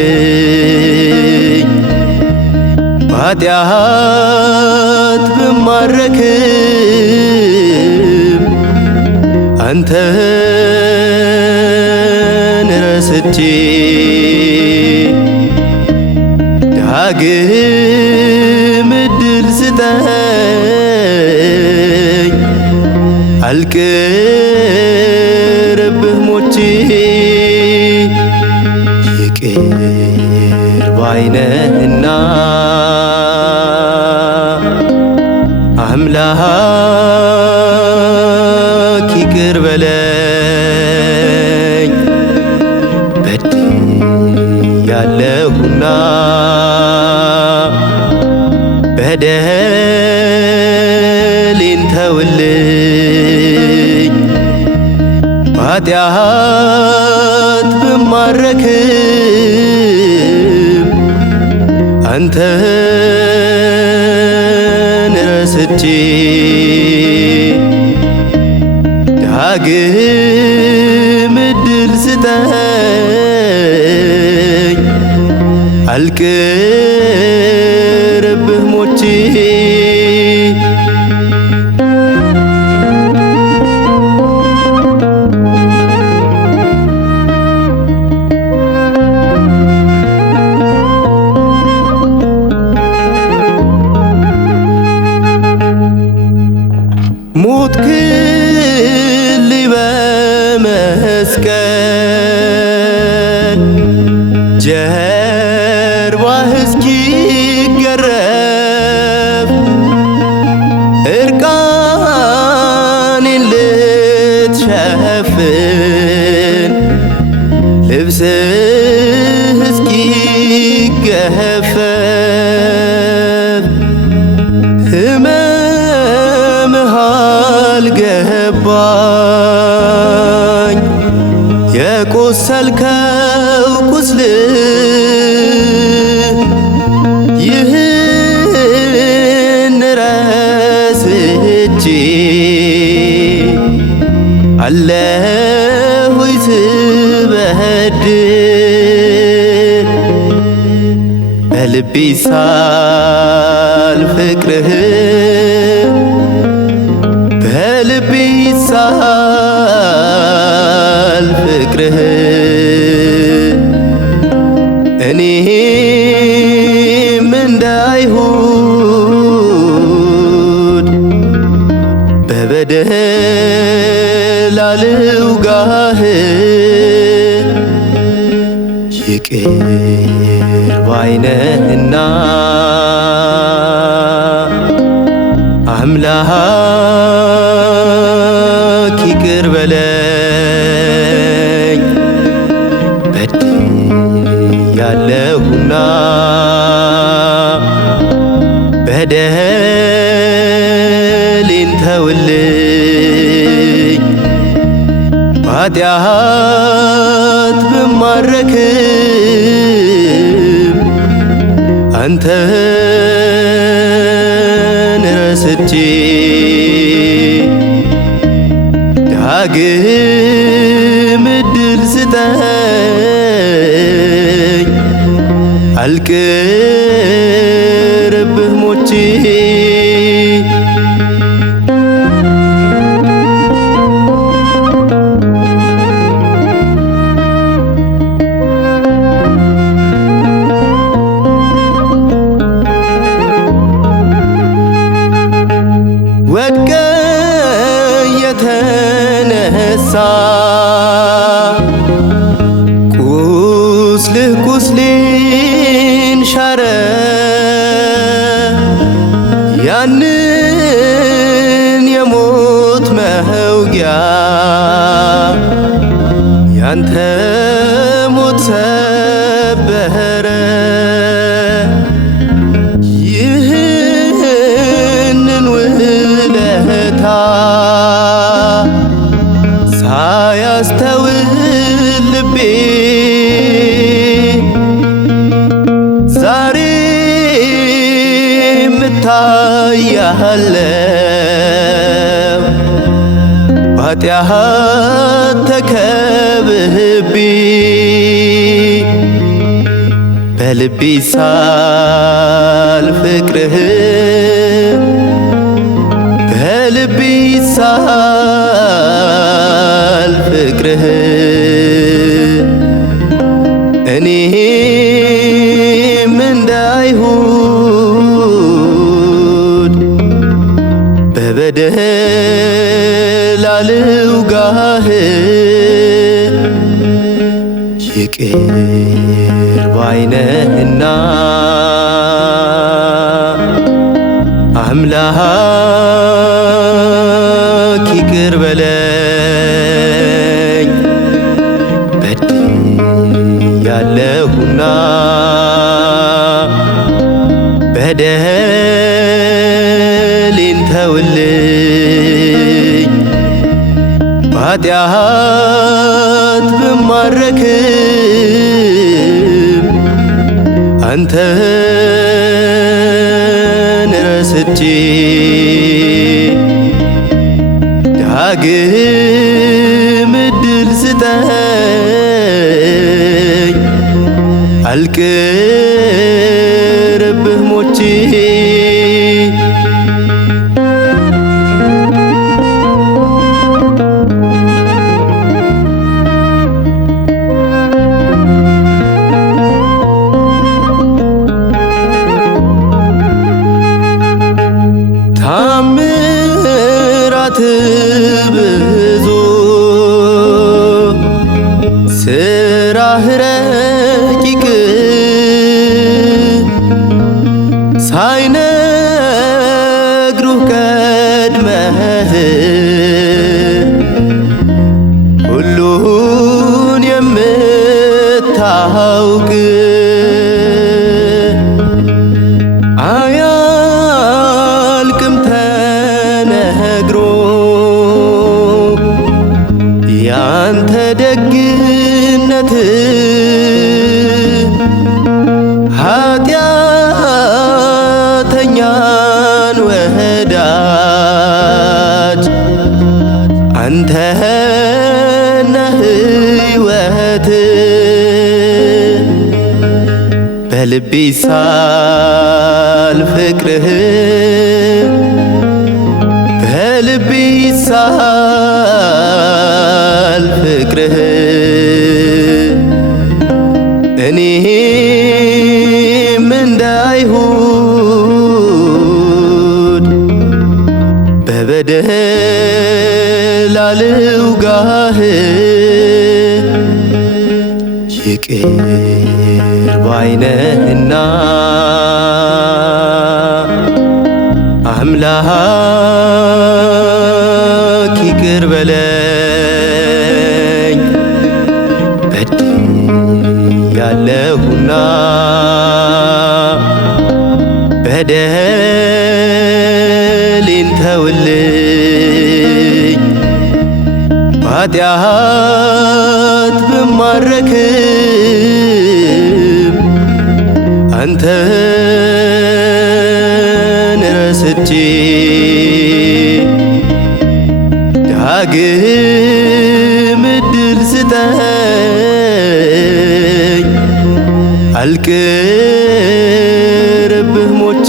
ተውልኝ በኃጢአት ብማረክም አንተን ረስቼ ዳግም እድል ስጠኝ አልቅርብህ ሞቼ ይቅር ባይ ነህና አምላክ ይቅር በለኝ በድያለሁና በደሌን ተውልኝ በኃጢአት ብማረክም አንተን ረስቼ ዳግም እድል ስጠኝ አልቅርብህ ሞቼ ሞትክልኝ በመስቀል ጀርባህ እስኪገረፍ እርቃኔን ልትሸፍን ልብስህ እስኪገፈፍ አልገባኝ የቆሰልከው ቁስል ይህን ረስቼ አለሁኝ ስበድል በልቤ ሳል ፍቅርህ በልቤ ሳል ፍቅርህ እኔም እንደ አይሁድ በበደል አልውጋህ ይቅር ባይ ነህና አምላክ ይቅር በለኝ በድያለሁና በደሌን ተውልኝ በኃጢአት ብማረክም አንተን ረስቼ ዳግም እድል ስጠኝ አልቅርብህ ሞቼ ወድቀ የተነሳ ቁስልህ ቁስሌን ሻረ ያንን የሞት መውጊያ ያንተ ሞት ሰበረ ይህንን ውለታ ሳያስተውል ልቤ ዛሬ ምታያለው በኃጢአት ተከብቤ በልቤ ሳል ፍቅርህ በልቤ ሳል ፍቅርህ እኔም እንደ አይሁድ በበደል አልውጋህ ይቅር ባይ ነህና አምላክ ይቅር በለኝ በድያለሁና በደሌን ተውልኝ በኃጢአት ብማረክም አንተን ረስቼ ዳግም እድል ስጠኝ አልቅርብህ ሞቼ ታምራት ብዙ ስራህ ረቂቅ ሳይነግሩህ ቀድመህ ሁሉን የምታውቅ አያልቅም ተነግሮ ያንተ ደግነት ኃጢአተኛን ወዳጅ አንተ ነህ ሕይወት በልቤ ሳል ፍቅርህ በልቤ ሳል ፍቅርህ እኔም እንደ አይሁድ በበደል አልውጋህ ይቅር ባይ ነህና አምላክ ይቅር በለኝ በድያለሁና በደሌን ተውልኝ በኃጢአት ብማረክም አንተን ረስቼ ዳግም እድል ስጠኝ አልቅርብህ ሞቼ